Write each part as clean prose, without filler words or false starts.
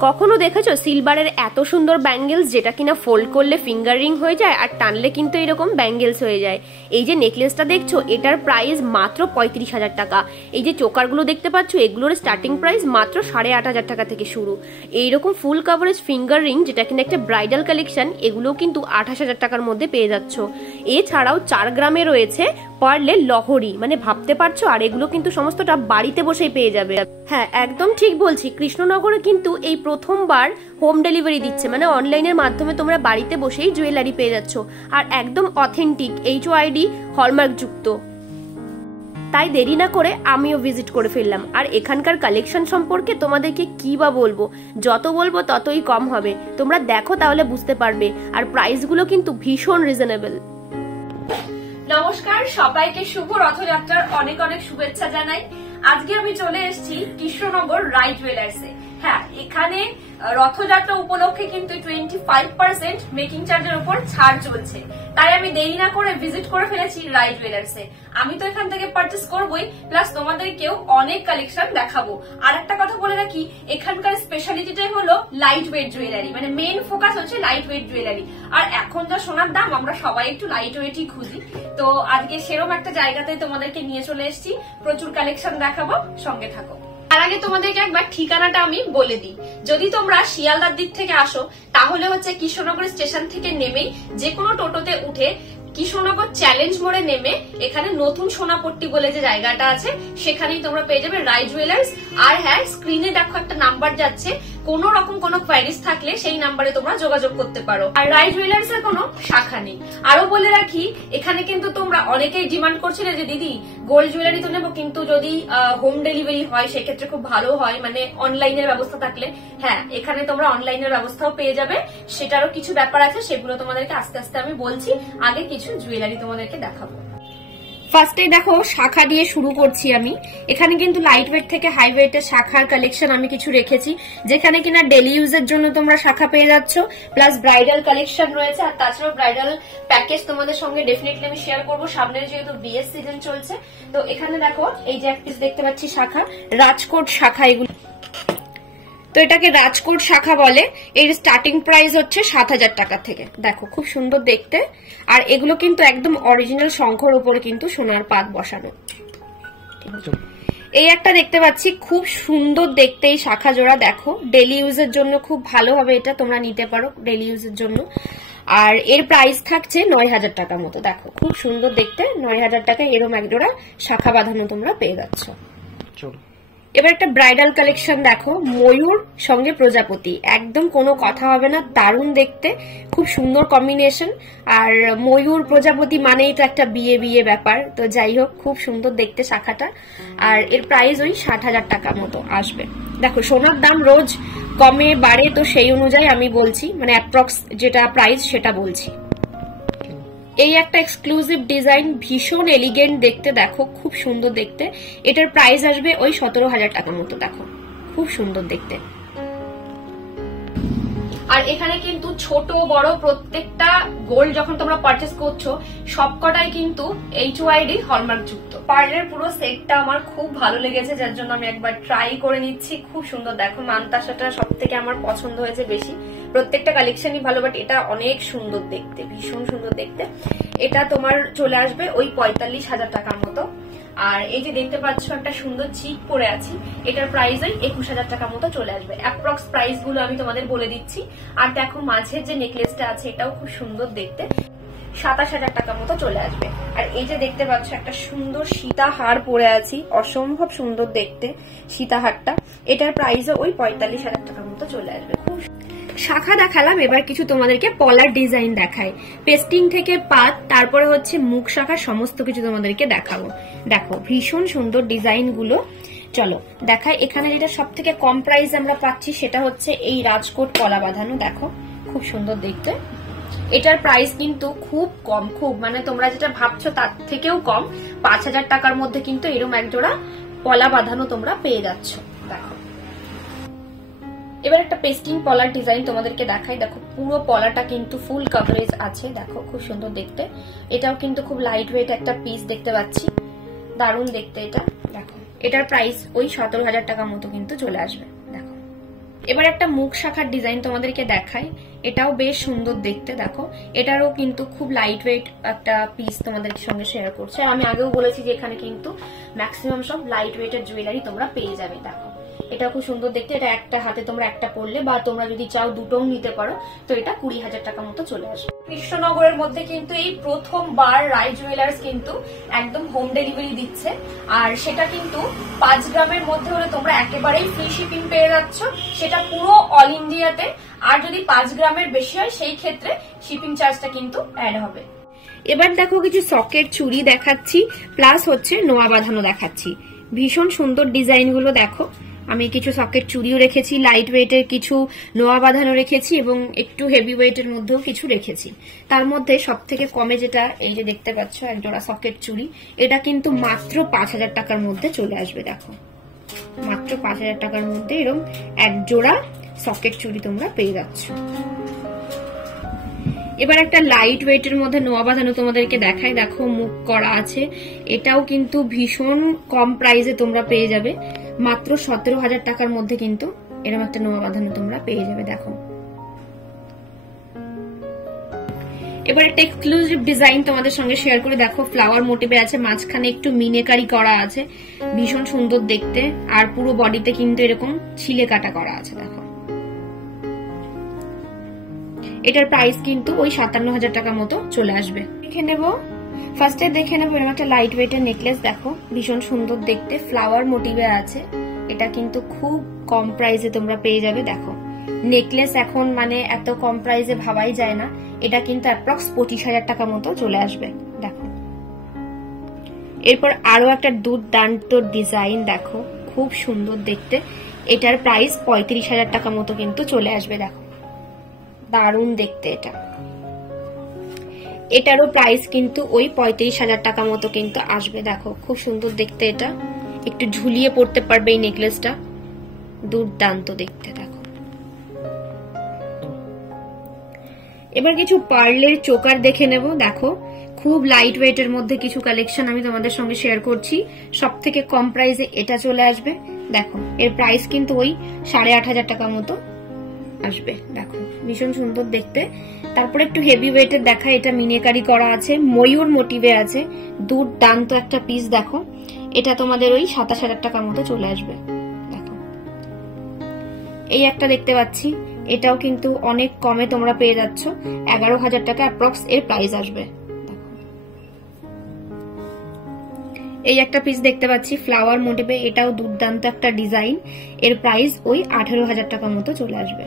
কখনো দেখেছো সিলভারের এত সুন্দর ব্যাঙ্গেলস যেটা কিনা ফোল্ড করলে ফিঙ্গার রিং হয়ে যায় আর টানলে কিন্তু এরকম ব্যাঙ্গেলস হয়ে যায়। এই যে নেকলেসটা দেখছো এটার প্রাইস মাত্র 35,000 টাকা। এই যে চোকারগুলো দেখতে পাচ্ছ এগুলোর স্টার্টিং প্রাইস মাত্র 8,500 টাকা থেকে শুরু। এইরকম ফুল কাভারেজ ফিঙ্গার রিং যেটা কিনা একটা ব্রাইডাল কালেকশন এগুলো কিন্তু 28,000 টাকার মধ্যে পেয়ে যাচ্ছ। এছাড়াও 4 গ্রামে রয়েছে পারলে লহরি, মানে ভাবতে পারছো, আর এগুলো কিন্তু সমস্তটা বাড়িতে বসেই পেয়ে যাবে। হ্যাঁ একদম ঠিক বলছি, কৃষ্ণনগরে কিন্তু এই প্রথমবার হোম ডেলিভারি দিচ্ছে, মানে অনলাইনের মাধ্যমে তোমরা বাড়িতে বসেই জুয়েলারি পেয়ে যাচ্ছ, আর একদম অথেন্টিক HOID হলমার্ক যুক্ত। তাই দেরি না করে আমিও ভিজিট করে ফেললাম। আর এখানকার কালেকশন সম্পর্কে তোমাদেরকে কি বা বলবো, যত বলবো ততই কম হবে। তোমরা দেখো তাহলে বুঝতে পারবে, আর প্রাইসগুলো কিন্তু ভীষণ রিজনেবল। নমস্কার, সবাইকে শুভ রথযাত্রার অনেক অনেক শুভেচ্ছা জানাই। আজকে আমি চলে এসেছি কৃষ্ণনগর রাই জুয়েলার্সে। হ্যাঁ, এখানে রথযাত্রা উপলক্ষে কিন্তু 25% মেকিং চার্জের উপর ছাড় চলছে, তাই আমি দেরি না করে ভিজিট করে ফেলেছি রাই জুয়েলার্সে। আমি তো এখান থেকে পারচেস করবোই, প্লাস তোমাদেরকেও অনেক কালেকশন দেখাবো। আর একটা কথা বলে রাখি, এখানকার স্পেশালিটিটাই হলো লাইট ওয়েট জুয়েলারি, মানে মেইন ফোকাস হচ্ছে লাইট ওয়েট জুয়েলারি। আর এখন যা সোনার দাম, আমরা সবাই একটু লাইট ওয়েটই খুঁজি, তো আজকে সেরকম একটা জায়গাতে তোমাদেরকে নিয়ে চলে এসেছি। প্রচুর কালেকশন দেখাবো, সঙ্গে থাকো। তার আগে তোমাদেরকে একবার ঠিকানাটা আমি বলে দিই। যদি তোমরা শিয়ালদার দিক থেকে আসো তাহলে হচ্ছে কৃষ্ণনগর স্টেশন থেকে নেমেই যে কোনো টোটোতে উঠে কৃষ্ণনগর চ্যালেঞ্জ মোড়ে নেমে এখানে নতুন সোনাপট্টি বলে যে জায়গাটা আছে সেখানেই তোমরা পেয়ে যাবে রাই জুয়েলার্স। আর হ্যাঁ, স্ক্রিনে দেখো একটা নাম্বার যাচ্ছে, কোন রকম কোনো কোয়ারিজ থাকলে সেই নাম্বারে তোমরা যোগাযোগ করতে পারো। আর রাই জুয়েলার্স এর কোনো শাখা নেই। আরো বলে রাখি, এখানে কিন্তু তোমরা অনেকেই ডিমান্ড করছিলে যে দিদি গোল্ড জুয়েলারি তো নেবো, কিন্তু যদি হোম ডেলিভারি হয় সেক্ষেত্রে খুব ভালো হয়, মানে অনলাইনের ব্যবস্থা থাকলে। হ্যাঁ, এখানে তোমরা অনলাইনের ব্যবস্থাও পেয়ে যাবে, সেটারও কিছু ব্যাপার আছে, সেগুলো তোমাদেরকে আস্তে আস্তে আমি বলছি। আগে কিছু জুয়েলারি তোমাদেরকে দেখাবো। ফার্স্টে দেখো শাখা দিয়ে শুরু করছি আমি। এখানে কিন্তু লাইট ওয়েট থেকে হাই ওয়েটের শাখার কালেকশন আমি কিছু রেখেছি, যেখানে কিনা ডেলি ইউজের জন্য তোমরা শাখা পেয়ে যাচ্ছ, প্লাস ব্রাইডাল কালেকশন রয়েছে। আর তাছাড়াও ব্রাইডাল প্যাকেজ তোমাদের সঙ্গে ডেফিনেটলি আমি শেয়ার করবো, সামনে যেহেতু বিয়ের সিজন চলছে। তো এখানে দেখো এই যে এক পিস দেখতে পাচ্ছি শাখা, রাজকোট শাখা এগুলো, তো এটাকে রাজকোট শাখা বলে। এর স্টার্টিং প্রাইস হচ্ছে 7,000 টাকা থেকে। দেখো খুব সুন্দর দেখতে, আর এগুলো কিন্তু একদম অরিজিনাল শঙ্খর উপরে কিন্তু সোনার পাত বসানো। এই একটা দেখতে পাচ্ছি, খুব সুন্দর দেখতে এই শাখা জোড়া। দেখো ডেলি ইউজের জন্য খুব ভালো হবে, এটা তোমরা নিতে পারো ডেলি ইউজের জন্য। আর এর প্রাইস থাকছে 9,000 টাকার মতো। দেখো খুব সুন্দর দেখতে, 9,000 টাকা এরম এক জোড়া শাখা বাঁধানো তোমরা পেয়ে যাচ্ছ। এবার একটা ব্রাইডাল কালেকশন দেখো, ময়ূর সঙ্গে প্রজাপতি, একদম কোনো কথা হবে না, দারুণ দেখতে, খুব সুন্দর কম্বিনেশন। আর ময়ূর প্রজাপতি মানেই তো একটা বিয়ে বিয়ে ব্যাপার, তো যাই হোক খুব সুন্দর দেখতে শাখাটা। আর এর প্রাইস ওই 60,000 টাকার মতো আসবে। দেখো সোনার দাম রোজ কমে বাড়ে, তো সেই অনুযায়ী আমি বলছি, মানে অ্যাপ্রক্স যেটা প্রাইস সেটা বলছি। এই একটা এক্সক্লুসিভ ডিজাইন, ভীষণ এলিগেন্ট দেখতে, দেখো খুব সুন্দর দেখতে। এটার প্রাইস আসবে ওই 17,000 টাকার মতো। দেখো খুব সুন্দর দেখতে। আর এখানে কিন্তু ছোট বড় প্রত্যেকটা গোল্ড যখন তোমরা পারচেস করছো সবকটাই কিন্তু HOID হলমার্ক যুক্ত। পার্লের পুরো সেটটা আমার খুব ভালো লেগেছে, যার জন্য আমি একবার ট্রাই করে নিচ্ছি। খুব সুন্দর দেখো, মানতাসাটা সব থেকে আমার পছন্দ হয়েছে বেশি। প্রত্যেকটা কালেকশনই ভালো, বাট এটা অনেক সুন্দর দেখতে, ভীষণ সুন্দর দেখতে। এটা তোমার চলে আসবে ওই 45,000 টাকার মতো। আর এই যে দেখতে পাচ্ছ একটা সুন্দর চিক পরে আছি, এটার প্রাইস ওই 21,000 টাকার মতো চলে আসবে। অ্যাপ্রক্স প্রাইস গুলো আমি তোমাদের বলে দিচ্ছি। আর দেখো মাঝের যে নেকলেসটা আছে এটাও খুব সুন্দর দেখতে, 27,000 টাকার মতো চলে আসবে। আর এই যে দেখতে পাচ্ছ একটা সুন্দর সীতাহার পরে আছি, অসম্ভব সুন্দর দেখতে সীতাহারটা, এটার প্রাইসও ওই 45,000 টাকার মতো চলে আসবে। খুব শাখা দেখালাম, এবার কিছু তোমাদেরকে পলার ডিজাইন দেখায়। পেস্টিং থেকে পাত, তারপরে হচ্ছে মুখ শাখা, সমস্ত কিছু তোমাদেরকে দেখাবো। দেখো ভীষণ সুন্দর ডিজাইন গুলো, চলো দেখাই। এখানে যেটা সব থেকে কম প্রাইস আমরা পাচ্ছি সেটা হচ্ছে এই রাজকোট পলা বাঁধানো। দেখো খুব সুন্দর দেখতে, এটার প্রাইস কিন্তু খুব কম, খুব মানে তোমরা যেটা ভাবছো তার থেকেও কম। 5,000 টাকার মধ্যে কিন্তু এরকম এক জোড়া পলা বাঁধানো তোমরা পেয়ে যাচ্ছ। দেখো এবার একটা পেস্টিং পলার ডিজাইন তোমাদেরকে দেখাই। দেখো পুরো পলাটা কিন্তু ফুল কভারেজ আছে, দেখো খুব সুন্দর দেখতে। এটাও কিন্তু খুব লাইট ওয়েট একটা পিস দেখতে পাচ্ছি, দারুণ দেখতে এটা। দেখো এটার প্রাইস ওই 17,000 টাকার মতো কিন্তু চলে আসবে। দেখো এবার একটা মুখ শাখার ডিজাইন তোমাদেরকে দেখাই, এটাও বেশ সুন্দর দেখতে। দেখো এটারও কিন্তু খুব লাইট ওয়েট একটা পিস তোমাদের সঙ্গে শেয়ার করছে। আর আমি আগেও বলেছি যে এখানে কিন্তু ম্যাক্সিমাম সব লাইট ওয়েটের জুয়েলারি তোমরা পেয়ে যাবে। দেখো এটা খুব সুন্দর দেখতে, এটা একটা হাতে তোমরা একটা পরলে বা তোমরা যদি চাও দুটোও নিতে পারো, তো এটা 20,000 টাকা মতো চলে আসবে। কৃষ্ণনগরের মধ্যে কিন্তু এই প্রথমবার রাই জুয়েলার্স কিন্তু একদম হোম ডেলিভারি দিচ্ছে, আর সেটা কিন্তু 5 গ্রামের মধ্যে হলে তোমরা একেবারেই ফ্রি শিপিং পেয়ে যাচ্ছ, সেটা পুরো অল ইন্ডিয়াতে। আর যদি 5 গ্রামের বেশি হয় সেই ক্ষেত্রে শিপিং চার্জটা কিন্তু অ্যাড হবে। এবার দেখো কিছু সকেট চুড়ি দেখাচ্ছি, প্লাস হচ্ছে নোয়া বাঁধানো দেখাচ্ছি। ভীষণ সুন্দর ডিজাইন গুলো দেখো। আমি কিছু সকেট চুড়িও রেখেছি, লাইট ওয়েটের কিছু নোয়া বাঁধানো রেখেছি এবং একটু হেভি ওয়েটের মধ্যেও কিছু রেখেছি। তার মধ্যে সব থেকে কমে যেটা এই যে দেখতে পাচ্ছ একজোড়া সকেট চুড়ি, এটা কিন্তু মাত্র 5,000 টাকার মধ্যে চলে আসবে। দেখো মাত্র 5,000 টাকার মধ্যে এরকম এক জোড়া সকেট চুড়ি তোমরা পেয়ে যাচ্ছ। এবার একটা লাইট ওয়েটের মধ্যে নোয়া বাঁধানো তোমাদেরকে দেখাই। দেখো মুখ করা আছে, এটাও কিন্তু ভীষণ কম প্রাইসে তোমরা পেয়ে যাবে, মাত্র 17,000 টাকার মধ্যে কিন্তু এরকম একটা নোয়া বাঁধানো তোমরা পেয়ে যাবে। দেখো এবার একটা এক্সক্লুসিভ ডিজাইন তোমাদের সঙ্গে শেয়ার করে। দেখো ফ্লাওয়ার মোটিভে আছে, মাঝখানে একটু মিনেকারি করা আছে, ভীষণ সুন্দর দেখতে। আর পুরো বডিতে কিন্তু এরকম ছিলে কাটা করা আছে। দেখো এটার প্রাইস কিন্তু ওই 57,000 টাকা মতো চলে আসবে। দেখে নেবো ফার্স্টে দেখে নেবো এরকম একটা লাইট ওয়েটের নেকলেস। দেখো ভীষণ সুন্দর দেখতে, ফ্লাওয়ার মোটিভে আছে, এটা কিন্তু খুব কম প্রাইসে তোমরা পেয়ে যাবে। দেখো নেকলেস এখন মানে এত কম প্রাইসে ভাবাই যায় না, এটা কিন্তু অ্যাপ্রক্স 25,000 টাকা মতো চলে আসবে। দেখো এরপর আরো একটা দুর্দান্ত ডিজাইন, দেখো খুব সুন্দর দেখতে, এটার প্রাইস 35,000 টাকা মতো কিন্তু চলে আসবে। দেখো দারুণ দেখতে এটা, এটারও প্রাইস কিন্তু ওই 35,000 টাকা মতো কিন্তু আসবে। দেখো খুব সুন্দর দেখতে, এটা একটু ঝুলিয়ে পড়তে পারবে এই নেকলেসটা, দুর্দান্ত দেখতে। দেখো এবার কিছু পার্লের চোকার দেখে নেব। দেখো খুব লাইট ওয়েটের মধ্যে কিছু কালেকশন আমি তোমাদের সঙ্গে শেয়ার করছি, সব থেকে কম প্রাইসে এটা চলে আসবে। দেখো এর প্রাইস কিন্তু ওই 8,500 টাকা মতো আসবে। দেখো ভীষণ সুন্দর দেখতে। তারপরে একটু হেভি ওয়েটের দেখা, এটা মিনেকারি করা আছে, ময়ূর মোটিভে আছে, দুর্দান্ত একটা পিস। দেখো এটা তোমাদের ওই 27,000 টাকার মতো চলে আসবে। দেখো এই একটা দেখতে পাচ্ছি, এটাও কিন্তু অনেক কমে তোমরা পেয়ে যাচ্ছ, 11,000 টাকা অ্যাপ্রক্স এর প্রাইস আসবে। এই একটা পিস দেখতে পাচ্ছি ফ্লাওয়ার মোটিভে, এটাও দুর্দান্ত একটা ডিজাইন, এর প্রাইস ওই 18,000 টাকার মতো চলে আসবে।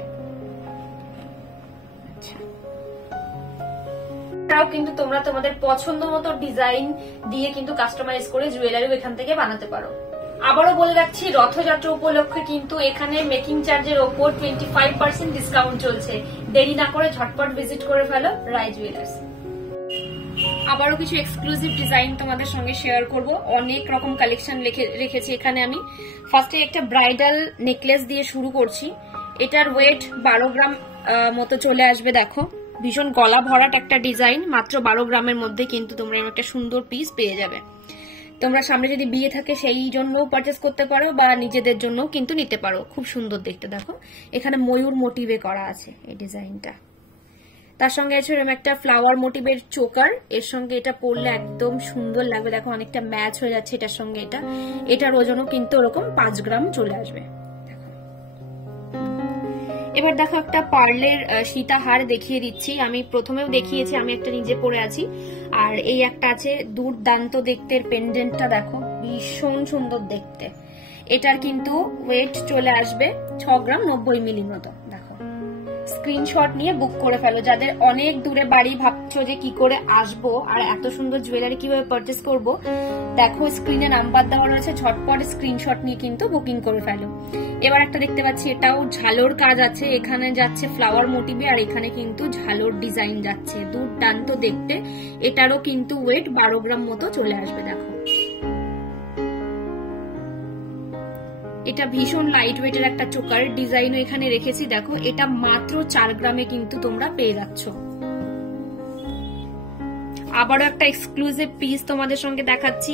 তাও কিন্তু তোমরা তোমাদের পছন্দ মতো ডিজাইন দিয়ে কিন্তু কাস্টমাইজ করে জুয়েলারিও এখান থেকে বানাতে পারো। আবারও বলে রাখছি, রথযাত্রা উপলক্ষে কিন্তু এখানে মেকিং চার্জের ওপর 25% ডিসকাউন্ট চলছে। দেরি না করে ঝটপট ভিজিট করে ফেলো রাই জুয়েলার্স। আবারও কিছু এক্সক্লুসিভ ডিজাইন তোমাদের সঙ্গে শেয়ার করব, অনেক রকম কালেকশন রেখেছি এখানে আমি। ফার্স্টে একটা ব্রাইডাল নেকলেস দিয়ে শুরু করছি, এটার ওয়েট 12 গ্রাম মতো চলে আসবে। দেখো ভীষণ গলা ভরাট একটা ডিজাইন, মাত্র 12 গ্রামের মধ্যে কিন্তু তোমরা একটা সুন্দর পিস পেয়ে যাবে। তোমরা সামনে যদি বিয়ে থাকে সেই জন্য পারচেস করতে পারো বা নিজেদের জন্য কিন্তু নিতে পারো, খুব সুন্দর দেখতে। দেখো এখানে ময়ূর মোটিভে করা আছে এই ডিজাইনটা, তার সঙ্গে আছে এরকম একটা ফ্লাওয়ার মোটিভের চোকার, এর সঙ্গে এটা পরলে একদম সুন্দর লাগবে। দেখো অনেকটা ম্যাচ হয়ে যাচ্ছে এটার সঙ্গে এটা, এটার ওজনও কিন্তু ওরকম 5 গ্রাম চলে আসবে। এবার দেখো একটা পার্লের সীতাহার দেখিয়ে দিচ্ছি, আমি প্রথমেও দেখিয়েছি, আমি একটা নিজে পরে আছি। আর এই একটা আছে দুর্দান্ত দেখতে, পেন্ডেন্টটা দেখো ভীষণ সুন্দর দেখতে, এটার কিন্তু ওয়েট চলে আসবে 6 গ্রাম 90 মিলি মতো। দেখো স্ক্রিনশট নিয়ে বুক করে ফেলো, যাদের অনেক দূরে বাড়ি, ভাবছো যে কি করে আসবো আর এত সুন্দর জুয়েলারি কিভাবে পারচেস করব, দেখো স্ক্রিনে নাম্বার দেওয়া রয়েছে, ঝটপট স্ক্রিনশট নিয়ে কিন্তু বুকিং করে ফেলো। এবার একটা দেখতে পাচ্ছি, এটাও ঝালোর কাজ আছে, এখানে যাচ্ছে ফ্লাওয়ার মোটিভে আর এখানে কিন্তু ঝালোর ডিজাইন যাচ্ছে, দুর্দান্ত দেখতে। এটারও কিন্তু ওয়েট 12 গ্রাম মতো চলে আসবে। দেখো এটা ভীষণ লাইট ওয়েটের একটা চোকার ডিজাইনও এখানে রেখেছি। দেখো এটা মাত্র 4 গ্রামে কিন্তু তোমরা পেয়ে যাচ্ছ। আবারও একটা এক্সক্লুসিভ পিস তোমাদের সঙ্গে দেখাচ্ছি,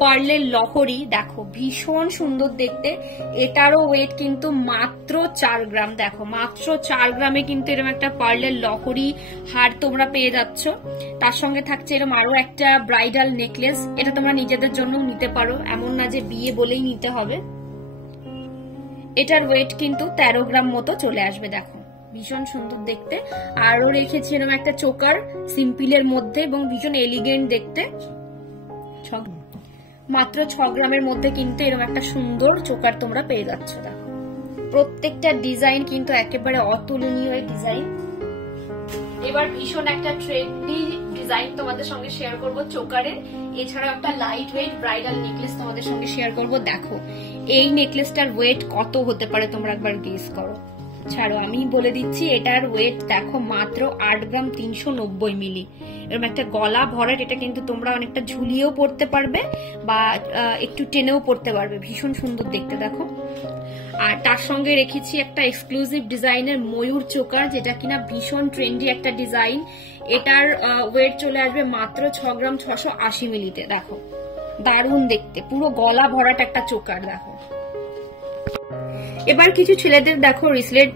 পার্লের লহরি। দেখো ভীষণ সুন্দর দেখতে, এটারও ওয়েট কিন্তু মাত্র 4 গ্রাম। দেখো মাত্র 4 গ্রামে কিন্তু এরকম একটা পার্লের লহরি হার তোমরা পেয়ে যাচ্ছ। তার সঙ্গে থাকছে এরকম আরো একটা ব্রাইডাল নেকলেস, এটা তোমরা নিজেদের জন্য নিতে পারো, এমন না যে বিয়ে বলেই নিতে হবে। এটার ওয়েট কিন্তু 13 গ্রাম মতো চলে আসবে। দেখো ভীষণ সুন্দর দেখতে। আরো রেখেছি এরকম একটা চোকার সিম্পলের মধ্যে এবং ভীষণ এলিগেন্ট দেখতে, মাত্র 6 গ্রামের মধ্যে কিন্তু এরকম একটা সুন্দর চোকার তোমরা পেয়ে যাচ্ছ। দেখো প্রত্যেকটা ডিজাইন কিন্তু একেবারে অতুলনীয় ডিজাইন। এবার ভীষণ একটা ট্রেন্ডি ডিজাইন তোমাদের সঙ্গে শেয়ার করব চোকারের, এছাড়াও একটা লাইট ওয়েট ব্রাইডাল নেকলেস তোমাদের সঙ্গে শেয়ার করব। দেখো এই নেকলেসটার ওয়েট কত হতে পারে তোমরা একবার গেস করো। ছাড়ো আমি বলে দিচ্ছি, এটার ওয়েট দেখো মাত্র 8 গ্রাম 390 মিলি। এরকম একটা গলা ভরাট, এটা কিন্তু তোমরা অনেকটা ঝুলিয়েও পড়তে পারবে বা একটু টেনেও পড়তে পারবে, ভীষণ সুন্দর দেখতে। দেখো আর তার সঙ্গে রেখেছি একটা এক্সক্লুসিভ ডিজাইনের ময়ূর চোকার, যেটা কিনা ভীষণ ট্রেন্ডি একটা ডিজাইন। এটার ওয়েট চলে আসবে মাত্র 6 গ্রাম 680 মিলিতে। দেখো দারুণ দেখতে, পুরো গলা ভরাট একটা চোকার। দেখো এবার কিছু ছেলেদের দেখো রিসলেট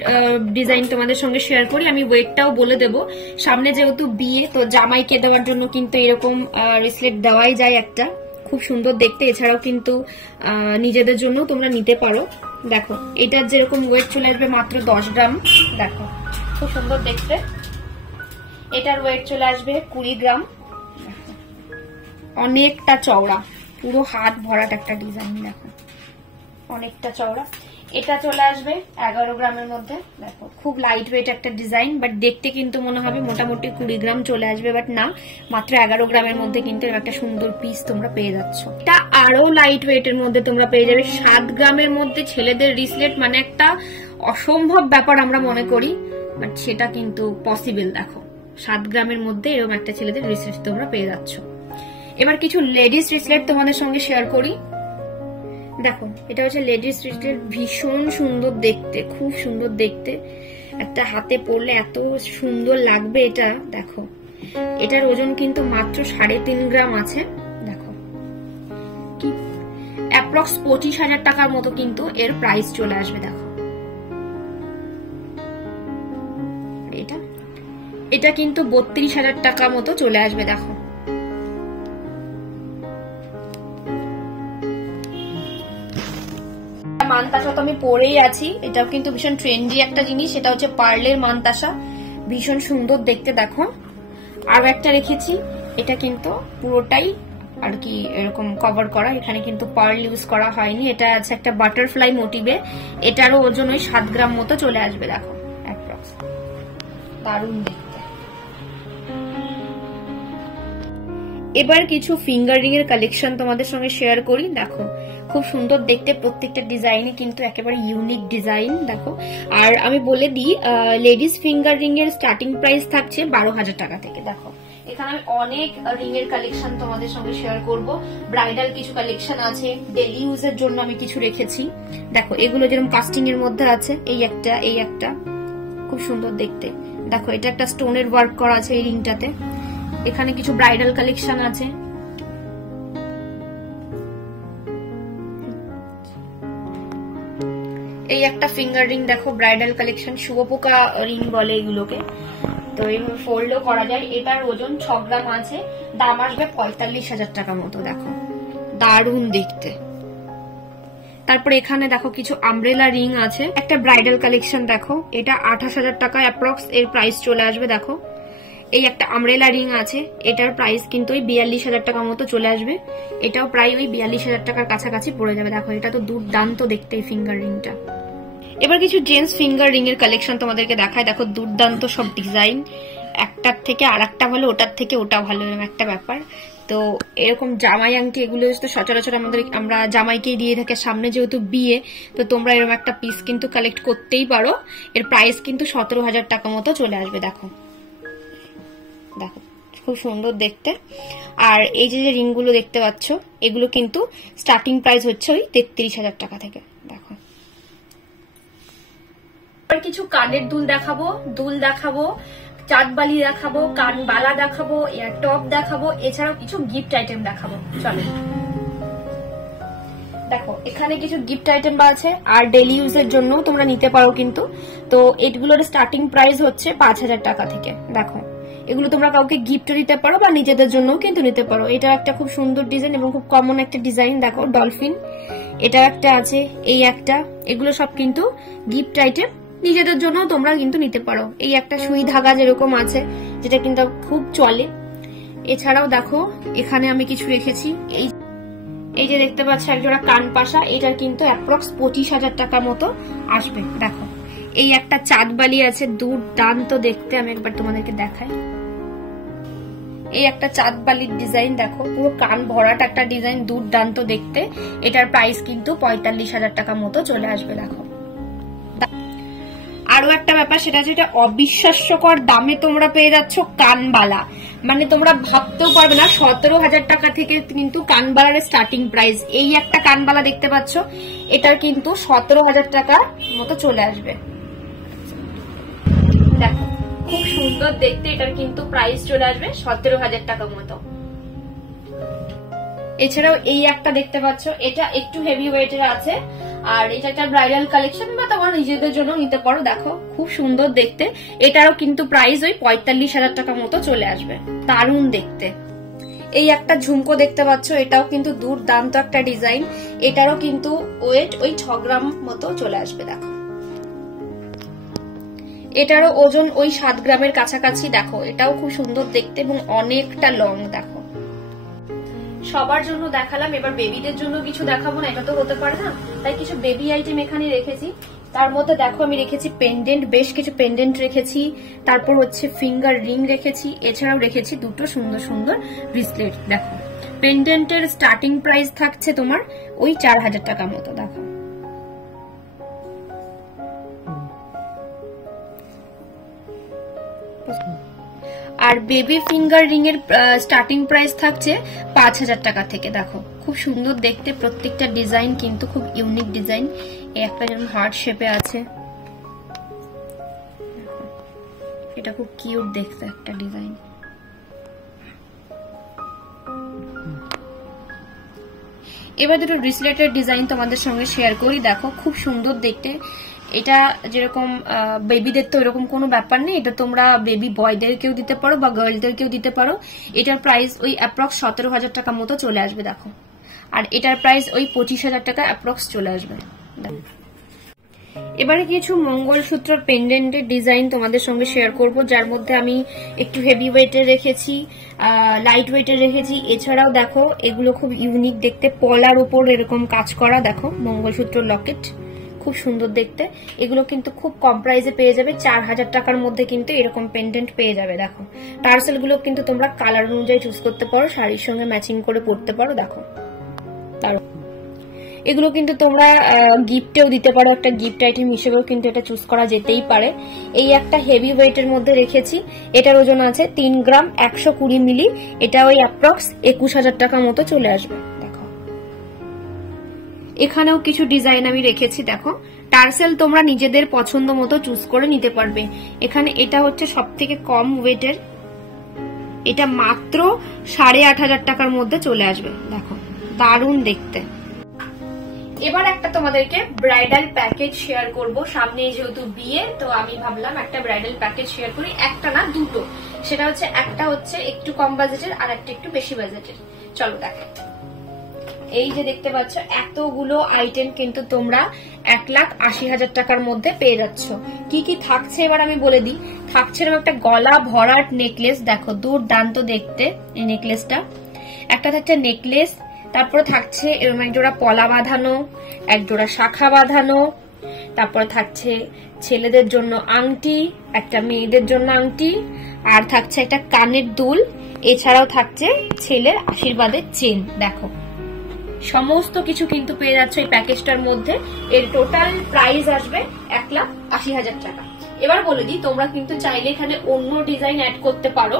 ডিজাইন তোমাদের সঙ্গে শেয়ার করি, আমি ওয়েটটাও বলে দেবো। সামনে যেহেতু বিয়ে, তো জামাইকে দেওয়ার জন্য কিন্তু এরকম রিসলেট দেওয়াই যায় একটা, খুব সুন্দর দেখতে। এছাড়াও কিন্তু নিজেদের জন্য তোমরা নিতে পারো। দেখো এটার যেরকম ওয়েট চলে আসবে মাত্র 10 গ্রাম। দেখো খুব সুন্দর দেখতে, এটার ওয়েট চলে আসবে 20 গ্রাম। অনেকটা চওড়া, পুরো হাত ভরাট একটা ডিজাইন। দেখো অনেকটা চওড়া, এটা চলে আসবে 11 গ্রামের মধ্যে। দেখো খুব লাইট ওয়েট একটা ডিজাইন, বাট দেখতে কিন্তু মনে হবে মোটামুটি 20 গ্রাম চলে আসবে, বাট না, মাত্র 11 গ্রামের মধ্যে কিন্তু একটা সুন্দর পিস তোমরা পেয়ে যাচ্ছ। এটা আরো লাইট ওয়েটের মধ্যে তোমরা পেয়ে যাবে 7 গ্রামের মধ্যে। ছেলেদের রিসলেট মানে একটা অসম্ভব ব্যাপার আমরা মনে করি, বাট সেটা কিন্তু পসিবল। দেখো 7 গ্রামের মধ্যে এরকম একটা ছেলেদের রিসলেট তোমরা পেয়ে যাচ্ছ। এবার কিছু লেডিস রিসলেট তোমাদের সঙ্গে শেয়ার করি। দেখো এটা হচ্ছে লেডিস রিসলেট, ভীষণ সুন্দর দেখতে, খুব সুন্দর দেখতে, একটা হাতে পরলে এত সুন্দর লাগবে এটা। দেখো এটার ওজন কিন্তু মাত্র 3.5 গ্রাম আছে। দেখো কি অ্যাপ্রক্স 25,000 টাকার মতো কিন্তু এর প্রাইস চলে আসবে। দেখো এটা কিন্তু 32,000 টাকার মতো চলে আসবে। দেখো মানতাসা তো আমি পরেই আছি, এটাও কিন্তু ভীষণ ট্রেন্ডি একটা জিনিস, এটা হচ্ছে পার্লের মানতাসা, ভীষণ সুন্দর দেখতে। দেখো আরো একটা রেখেছি, এটা কিন্তু পুরোটাই আর কি এরকম কভার করা, এখানে কিন্তু পার্ল ইউজ করা হয়নি। এটা আছে একটা বাটারফ্লাই মোটিভে, এটারও ওজন ওই 7 গ্রাম মতো চলে আসবে। দেখো অ্যাপ্রক্স, দারুণ দেখতে। এবার কিছু ফিঙ্গার রিং এর কালেকশন তোমাদের সঙ্গে শেয়ার করি। দেখো খুব সুন্দর দেখতে, প্রত্যেকটা ডিজাইনে কিন্তু একেবারে ইউনিক ডিজাইন। দেখো আর আমি বলে দিই, লেডিস ফিঙ্গার রিং এর স্টার্টিং প্রাইস থাকছে 12,000 টাকা থেকে। দেখো এখানে আমি অনেক রিং এর কালেকশন তোমাদের সঙ্গে শেয়ার করব। ব্রাইডাল কিছু কালেকশন আছে, ডেলি ইউজের জন্য আমি কিছু রেখেছি। দেখো এগুলো যেরকম কাস্টিং এর মধ্যে আছে, এই একটা খুব সুন্দর দেখতে। দেখো এটা একটা স্টোনের ওয়ার্ক করা আছে এই রিংটাতে। এখানে কিছু ব্রাইডাল কালেকশন আছে। এই একটা ফিঙ্গার রিং দেখো, ব্রাইডাল কালেকশন, শুয়োপোকা রিং বলে এগুলোকে। তো এইভাবে ফোল্ডও করা যায়। এটার ওজন 6 গ্রাম আছে, দাম আসবে 45,000 টাকা মতো। দেখো দারুণ দেখতে। তারপরে এখানে দেখো কিছু আমব্রেলা রিং আছে, একটা ব্রাইডাল কালেকশন। দেখো এটা 28,000 টাকা অ্যাপ্রক্স এর প্রাইস চলে আসবে। দেখো এই একটা আমব্রেলা রিং আছে, এটার প্রাইস কিন্তু ওই 42,000 টাকা মতো চলে আসবে। এটাও প্রায় ওই 42,000 টাকার কাছাকাছি পড়ে যাবে। দেখো এটা তো দুর্দান্ত দেখতে এই ফিঙ্গার রিংটা। এবার কিছু জেন্টস ফিঙ্গার রিং এর কালেকশন তোমাদেরকে দেখায়। দেখো দুর্দান্ত সব ডিজাইন, একটার থেকে আর একটা ভালো, ওটার থেকে ওটা ভালো, এরকম একটা ব্যাপার। তো এরকম জামাই আংটি এগুলো তো সচরাচর আমরা জামাইকেই দিয়ে থাকি, সামনে যেহেতু বিয়ে, তো তোমরা এরকম একটা পিস কিন্তু কালেক্ট করতেই পারো। এর প্রাইস কিন্তু 17,000 টাকা মতো চলে আসবে। দেখো দেখো খুব সুন্দর দেখতে। আর এই যে রিং গুলো দেখতে পাচ্ছ, এগুলো কিন্তু স্টার্টিং প্রাইস হচ্ছে ওই 33,000 টাকা থেকে। দেখো কিছু কানের দুল দেখাবো চাঁদবালি দেখাবো, কানবালা দেখাবো, এয়ার টপ দেখাবো, এছাড়াও কিছু গিফট আইটেম দেখাবো। চলো দেখো, এখানে কিছু গিফট আইটেম আছে আর ডেইলি ইউজের জন্য তোমরা নিতে পারো কিন্তু। তো এগুলোর স্টার্টিং প্রাইস হচ্ছে 5000 টাকা থেকে। দেখো, এগুলো তোমরা কাউকে গিফট দিতে পারো বা নিজেদের জন্যও কিন্তু নিতে পারো। এটা একটা খুব সুন্দর ডিজাইন এবং খুব কমন একটা ডিজাইন। দেখো, ডলফিন, এটা একটা আছে, এই একটা, এগুলো সব কিন্তু গিফট আইটেম, নিজেদের জন্য তোমরা কিন্তু নিতে পারো। এই একটা সুই ধাগা যেরকম আছে, যেটা কিন্তু খুব চলে। এছাড়াও দেখো, এখানে আমি কিছু রেখেছি। এই যে দেখতে পাচ্ছ একজোড়া কান পাশা, এটার কিন্তু অ্যাপ্রক্স 25,000 টাকা মতো আসবে। দেখো, এই একটা চাঁদবালি আছে, দুর্দান্ত দেখতে, আমি একবার তোমাদেরকে দেখাই। এই একটা চাঁদবালির ডিজাইন, দেখো পুরো কান ভরাট একটা ডিজাইন, দুর্দান্ত দেখতে। এটার প্রাইস কিন্তু 45,000 টাকা মতো চলে আসবে। দেখো, আরো একটা ব্যাপার, সেটা হচ্ছে এটা অবিশ্বাস্যকর দামে তোমরা পেয়ে যাচ্ছ কানবালা। মানে তোমরা ভাবতেও পারবে না, 17,000 টাকা থেকে কিন্তু কানবালার স্টার্টিং প্রাইস। এই একটা কানবালা দেখতে পাচ্ছ, এটার কিন্তু 17,000 টাকা মতো চলে আসবে। দেখো, খুব সুন্দর দেখতে, এটার কিন্তু প্রাইস চলে আসবে 17,000 টাকা মতো। এছাড়াও এই একটা দেখতে পাচ্ছ, এটা একটু হেভি ওয়েটের আছে, আর এটা একটা ব্রাইডাল কালেকশন বা তোমরা নিজেদের জন্য নিতে পারো। দেখো, খুব সুন্দর দেখতে, এটারও কিন্তু প্রাইস ওই 45,000 টাকা মতো চলে আসবে। দারুণ দেখতে। এই একটা ঝুমকো দেখতে পাচ্ছ, এটাও কিন্তু দুর্দান্ত একটা ডিজাইন, এটারও কিন্তু ওয়েট ওই 6 গ্রাম মতো চলে আসবে। দেখো, এটারও ওজন ওই 7 গ্রামের কাছাকাছি। দেখো, এটাও খুব সুন্দর দেখতে এবং অনেকটা লং। দেখো, সবার জন্য দেখালাম, এবার বেবিদের জন্য কিছু দেখাবো না, এটা তো হতে পারে না, তাই কিছু বেবি আইটেম এখানে রেখেছি। তার মধ্যে দেখো, আমি রেখেছি পেন্ডেন্ট, বেশ কিছু পেন্ডেন্ট রেখেছি, তারপর হচ্ছে ফিঙ্গার রিং রেখেছি, এছাড়াও রেখেছি দুটো সুন্দর সুন্দর ব্রেসলেট। দেখো, পেন্ডেন্টের স্টার্টিং প্রাইস থাকছে তোমার ওই 4000 টাকার মতো। দেখো, আর বেবি ফিঙ্গার রিং এর স্টার্টিং প্রাইস থাকছে 5000 টাকা থেকে। দেখো, খুব সুন্দর দেখতে, প্রত্যেকটা ডিজাইন কিন্তু খুব ইউনিক ডিজাইন। এই একটা যেমন হার্ট শেপে আছে, এটা খুব কিউট দেখতে একটা ডিজাইন। এবার দুটো ব্রেসলেটের ডিজাইন তোমাদের সঙ্গে শেয়ার করি। দেখো, খুব সুন্দর দেখতে। এটা যেরকম বেবিদের তো এরকম কোনো ব্যাপার নেই, এটা তোমরা বেবি বয়দেরকেও দিতে পারো বা গার্লদেরকেও দিতে পারো। এটার প্রাইস ওই অ্যাপ্রক্স 17,000 টাকা মতো চলে আসবে। দেখো, আর এটার প্রাইস ওই 25,000 টাকা অ্যাপ্রক্স চলে আসবে। এবারে কিছু মঙ্গলসূত্র পেন্ডেন্টের ডিজাইন তোমাদের সঙ্গে শেয়ার করব, যার মধ্যে আমি একটু হেভি ওয়েটের রেখেছি, লাইট ওয়েটের রেখেছি। এছাড়াও দেখো, এগুলো খুব ইউনিক দেখতে, পলার উপর এরকম কাজ করা। দেখো, মঙ্গলসূত্র লকেট, খুব সুন্দর দেখতে। এগুলো কিন্তু খুব কম প্রাইসে পেয়ে যাবে, 4000 টাকার মধ্যে কিন্তু এরকম পেন্ডেন্ট পেয়ে যাবে। দেখো, টার্সেল গুলো কিন্তু তোমরা কালার অনুযায়ী চুজ করতে পারো, শাড়ির সঙ্গে ম্যাচিং করে পরতে পারো। দেখো, এগুলো কিন্তু তোমরা গিফটেও দিতে পারো, একটা গিফট আইটেম হিসেবেও কিন্তু এটা চুজ করা যেতেই পারে। এই একটা হেভি ওয়েটের মধ্যে রেখেছি, এটার ওজন আছে 3 গ্রাম 120 মিলি। এটা ওই অ্যাপ্রক্স 21,000 টাকার মতো চলে আসবে। দেখো, এখানেও কিছু ডিজাইন আমি রেখেছি। দেখো, টার্সেল তোমরা নিজেদের পছন্দ মতো চুজ করে নিতে পারবে। এখানে এটা হচ্ছে সব থেকে কম ওয়েটের, এটা মাত্র 8,500 টাকার মধ্যে চলে আসবে। দেখো, দারুণ দেখতে। এবার একটা তোমাদেরকে ব্রাইডাল প্যাকেজ শেয়ার করব, সামনে যেহেতু বিয়ে, তো আমি ভাবলাম একটা ব্রাইডাল প্যাকেজ শেয়ার করি, একটা না দুটো। সেটা হচ্ছে, একটা হচ্ছে একটু কম বাজেটের আর একটা একটু বেশি বাজেটের। চলো দেখো, এই যে দেখতে পাচ্ছ, এতগুলো আইটেম কিন্তু তোমরা 1,80,000 টাকার মধ্যে পেয়ে যাচ্ছ। কি কি থাকছে এবার আমি বলে দিই। থাকছে এরকম একটা গলা ভরাট নেকলেস। দেখো, দুর্দান্ত দেখতে এই নেকলেসটা। একটা থাকছে নেকলেস, তারপরে থাকছে এরকম এক জোড়া পলা বাঁধানো, এক জোড়া শাখা বাঁধানো, তারপরে থাকছে ছেলেদের জন্য আংটি, একটা মেয়েদের জন্য আংটি, আর থাকছে একটা কানের দুল, এছাড়াও থাকছে ছেলের আশীর্বাদের চেন। দেখো, সমস্ত কিছু কিন্তু পেয়ে যাচ্ছে এই প্যাকেজটার মধ্যে। এর টোটাল প্রাইস আসবে 1,80,000 টাকা। এবার বলে দিই, তোমরা কিন্তু চাইলে এখানে অন্য ডিজাইন অ্যাড করতে পারো।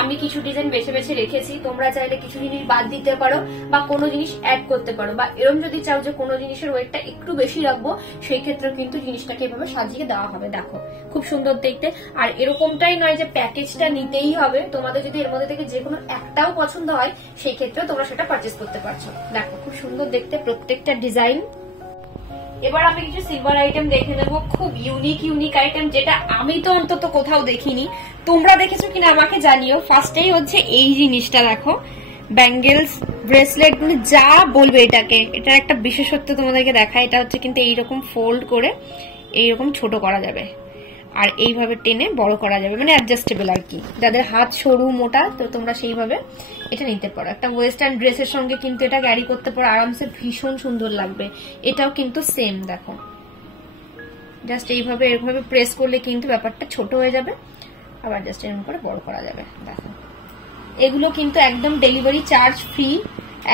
আমি কিছু ডিজাইন বেছে বেছে রেখেছি, তোমরা চাইলে কিছু জিনিস বাদ দিতে পারো বা কোনো জিনিস অ্যাড করতে পারো, বা এরকম যদি চাও যে কোনো জিনিসের ওয়েটটা একটু বেশি রাখবো সেই ক্ষেত্রে কিন্তু জিনিসটাকে এভাবে সাজিয়ে দেওয়া হবে। দেখো খুব সুন্দর দেখতে। আর এরকমটাই নয় যে প্যাকেজটা নিতেই হবে, তোমাদের যদি এর মধ্যে থেকে যে কোনো একটাও পছন্দ হয় সেই ক্ষেত্রে তোমরা সেটা পারচেস করতে পারছো। দেখো খুব সুন্দর দেখতে প্রত্যেকটা ডিজাইন। এবার আমি কিছু সিলভার আইটেম দেখে নেবো, খুব ইউনিক আইটেম, যেটা আমি তো অন্তত কোথাও দেখিনি, তোমরা দেখেছো কিনা আমাকে জানিও। ফার্স্টেই হচ্ছে এই জিনিসটা, দেখো ব্যাঙ্গেলস ব্রেসলেট গুলো যা বলবে এটাকে, এটার একটা বিশেষত্ব তোমাদেরকে দেখায়। এটা হচ্ছে কিন্তু এইরকম ফোল্ড করে এইরকম ছোট করা যাবে আর এইভাবে টেনে বড় করা যাবে, মানে অ্যাডজাস্টেবল আর কি। যাদের হাত সরু মোটা তো তোমরা সেইভাবে এটা নিতে পারো। একটা ওয়েস্টার্ন ড্রেসের সঙ্গে কিন্তু এটা ক্যারি করতে পারো আরামসে, ভীষণ সুন্দর লাগবে। এটাও কিন্তু সেম, দেখো জাস্ট এইভাবে এরকমভাবে প্রেস করলে কিন্তু ব্যাপারটা ছোট হয়ে যাবে, আবার জাস্ট এরকম করে বড় করা যাবে। দেখো এগুলো কিন্তু একদম ডেলিভারি চার্জ ফ্রি,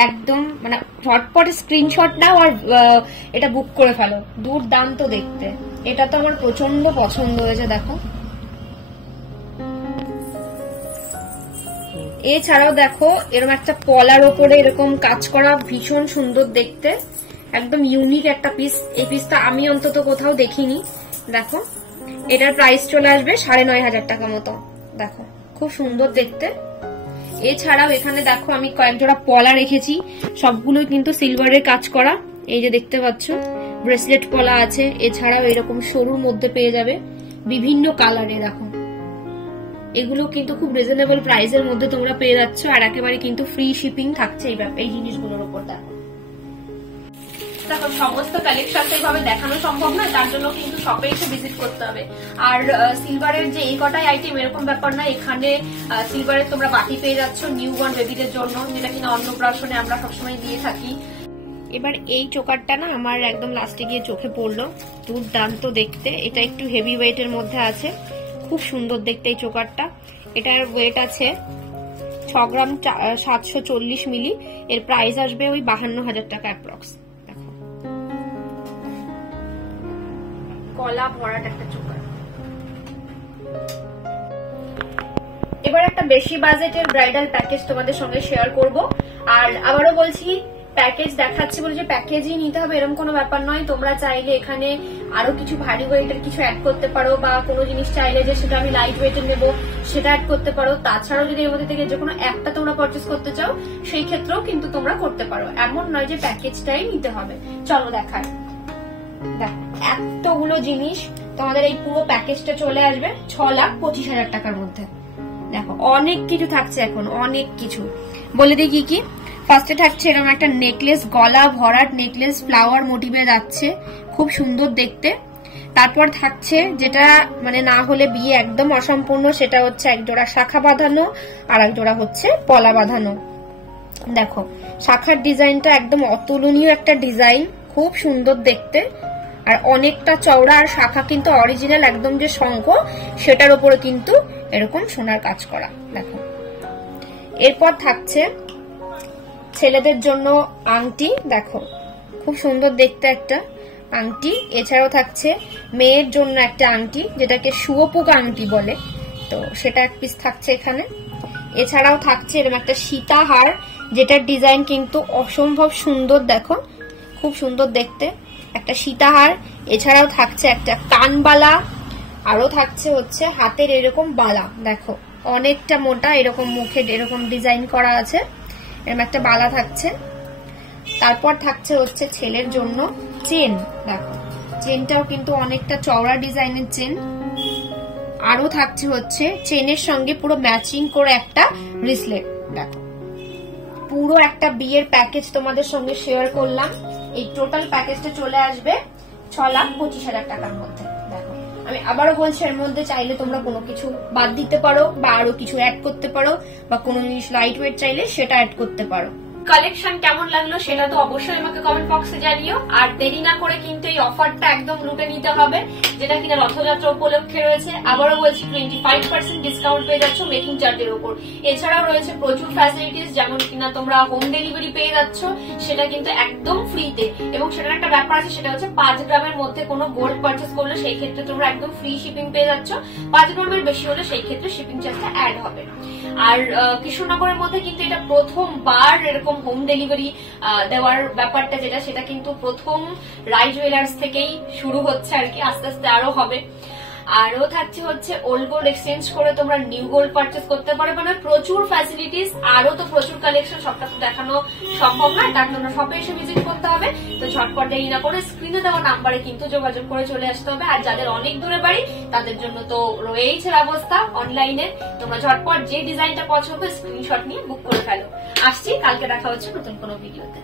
একদম মানে ঝটপট স্ক্রিনশট নাও আর এটা বুক করে ফেলো। দুর্দান্ত দেখতে, এটা তো আমার প্রচন্ড পছন্দ হয়েছে। দেখো এছাড়াও দেখো এরকম একটা পলার ওপরে এরকম কাজ করা, ভীষণ সুন্দর দেখতে, একদম ইউনিক একটা পিস। এই পিসটা আমি অন্তত কোথাও দেখিনি। দেখো এটার প্রাইস চলে আসবে 9,500 টাকা মতো। দেখো খুব সুন্দর দেখতে। এছাড়াও এখানে দেখো আমি কয়েক জোড়া পলা রেখেছি, সবগুলোই কিন্তু সিলভারের কাজ করা। এই যে দেখতে পাচ্ছ ব্রেসলেট পলা আছে, এছাড়াও এরকম সরুর মধ্যে পেয়ে যাবে বিভিন্ন কালারে। দেখো এগুলো কিন্তু খুব রিজনেবল প্রাইসের মধ্যে তোমরা পেয়ে যাচ্ছ, আর একেবারে কিন্তু ফ্রি শিপিং থাকছে এই জিনিসগুলোর উপর। দেখো সমস্ত কালেকশন এইভাবে দেখানো সম্ভব নয়, তার জন্য কিন্তু শপে এসে ভিজিট করতে হবে। আর সিলভারের যে এই কটাই আইটেম এরকম ব্যাপার না, এখানে সিলভারের তোমরা বাটি পেয়ে যাচ্ছ নিউবর্ন বেবিদের জন্য, যেটা কিনা অন্নপ্রাশনে আমরা সবসময় দিয়ে থাকি। এবার এই চোকারটা না আমার একদম লাস্টে গিয়ে চোখে পড়লো, দুর্দান্ত দেখতে। এটা একটু হেভি ওয়েটের মধ্যে আছে, খুব সুন্দর দেখতে এই চোকারটা। এটার ওয়েট আছে 6 গ্রাম 740 মিলি। এর প্রাইস আসবে ওই 52,000 টাকা অ্যাপ্রক্স। দেখো কলা ভরাট একটা চোকার। এবার একটা বেশি বাজেটের ব্রাইডাল প্যাকেজ তোমাদের সঙ্গে শেয়ার করব। আর আবারও বলছি, প্যাকেজ দেখাচ্ছি বলে যে প্যাকেজই নিতে হবে এরকম কোনো ব্যাপার নয়। তোমরা চাইলে এখানে আরো কিছু ভারী ওয়েটের কিছু অ্যাড করতে পারো, বা কোনো জিনিস চাইলে যে সেটা আমি লাইট ওয়েটের নেবো সেটা অ্যাড করতে পারো। তাছাড়াও যদি এর মধ্যে থেকে যে কোনো একটা তোমরা পারচেস করতে চাও সেই ক্ষেত্রেও কিন্তু তোমরা করতে পারো, এমন নয় যে প্যাকেজটাই নিতে হবে। চলো দেখাই। দেখো এতগুলো জিনিস তোমাদের এই পুরো প্যাকেজটা চলে আসবে 6,25,000 টাকার মধ্যে। দেখো অনেক কিছু থাকছে, এখন অনেক কিছু বলে দিই কি কি। ফার্স্টে থাকছে এরকম একটা নেকলেস, গলা ভরাট নেকলেস, ফ্লাওয়ার মোটিভে যাচ্ছে, খুব সুন্দর দেখতে। তারপর থাকছে যেটা মানে না হলে বিয়ে একদম অসম্পূর্ণ, সেটা হচ্ছে এক জোড়া শাখা বাঁধানো আর এক জোড়া হচ্ছে পলা বাঁধানো। দেখো শাখার ডিজাইনটা একদম অতুলনীয় একটা ডিজাইন, খুব সুন্দর দেখতে আর অনেকটা চওড়া। আর শাখা কিন্তু অরিজিনাল একদম যে শঙ্খ সেটার উপরে কিন্তু এরকম সোনার কাজ করা। দেখো এরপর থাকছে ছেলেদের জন্য আংটি, দেখো খুব সুন্দর দেখতে একটা আংটি। এছাড়াও থাকছে মেয়ের জন্য একটা আংটি, যেটাকে শুয়োপোকা আংটি বলে, তো সেটা এক পিস থাকছে এখানে। এছাড়াও থাকছে এরকম একটা সীতাহার, যেটার ডিজাইন কিন্তু অসম্ভব সুন্দর, দেখো খুব সুন্দর দেখতে একটা সীতাহার। এছাড়াও থাকছে একটা কানবালা, আরো থাকছে হচ্ছে হাতের এরকম বালা, দেখো অনেকটা মোটা, এরকম মুখে এরকম ডিজাইন করা আছে, এরকম একটা বালা থাকছে। তারপর থাকছে হচ্ছে ছেলের জন্য চেন, দেখো চেনটাও কিন্তু অনেকটা চওড়া ডিজাইনের চেন। আরো থাকছে হচ্ছে চেনের সঙ্গে পুরো ম্যাচিং করে একটা ব্রেসলেট। দেখো পুরো একটা বিয়ের প্যাকেজ তোমাদের সঙ্গে শেয়ার করলাম। এই টোটাল প্যাকেজটা চলে আসবে 6,25,000 টাকার মধ্যে। দেখো আমি আবারও বলছি, এর মধ্যে চাইলে তোমরা কোনো কিছু বাদ দিতে পারো বা আরো কিছু অ্যাড করতে পারো, বা কোনো জিনিস লাইট ওয়েট চাইলে সেটা অ্যাড করতে পারো। কালেকশন কেমন লাগলো সেটা তো অবশ্যই আমাকে কমেন্ট বক্সে জানিও। আর দেরি না করে কিন্তু এই অফারটা একদম লুটে নিতে হবে, যেটা কিনা রথযাত্রা উপলক্ষে রয়েছে। আবারও বলছি 25% ডিসকাউন্ট পেয়ে যাচ্ছ মেকিং চার্জের উপর। এছাড়াও রয়েছে প্রচুর ফ্যাসিলিটিস, যেমন কিনা তোমরা হোম ডেলিভারি পেয়ে যাচ্ছ, সেটা কিন্তু একদম ফ্রিতে। এবং সেটার একটা ব্যাপার আছে, সেটা হচ্ছে 5 গ্রামের মধ্যে কোনো গোল্ড পারচেস করলে সেই ক্ষেত্রে তোমরা একদম ফ্রি শিপিং পেয়ে যাচ্ছ। 5 গ্রামের বেশি হলে সেই ক্ষেত্রে শিপিং চার্জটা অ্যাড হবে। আর কৃষ্ণনগরের মধ্যে কিন্তু এটা প্রথমবার এরকম হোম ডেলিভারি দেওয়ার ব্যাপারটা যেটা, সেটা কিন্তু প্রথম রাই জুয়েলার্স থেকেই শুরু হচ্ছে আর কি, আস্তে আস্তে আরো হবে। আরও থাকছে হচ্ছে ওল্ড গোল্ড এক্সচেঞ্জ করে তোমরা নিউ গোল্ড পারচেস করতে পারো, মানে প্রচুর ফ্যাসিলিটিস, আরো তো প্রচুর কালেকশন, সবটা তো দেখানো সম্ভব নয়, তার জন্য শপে এসে ভিজিট করতে হবে। তো ঝটপট দেরি না করে স্ক্রিনে দেওয়া নাম্বারে কিন্তু যোগাযোগ করে চলে আসতে হবে। আর যাদের অনেক দূরে বাড়ি তাদের জন্য তো রয়েছে ব্যবস্থা অনলাইনে, তোমরা ঝটপট যে ডিজাইনটা পছন্দ স্ক্রিনশট নিয়ে বুক করে ফেলো। আসছি, কালকে দেখা হচ্ছে নতুন কোনো ভিডিওতে।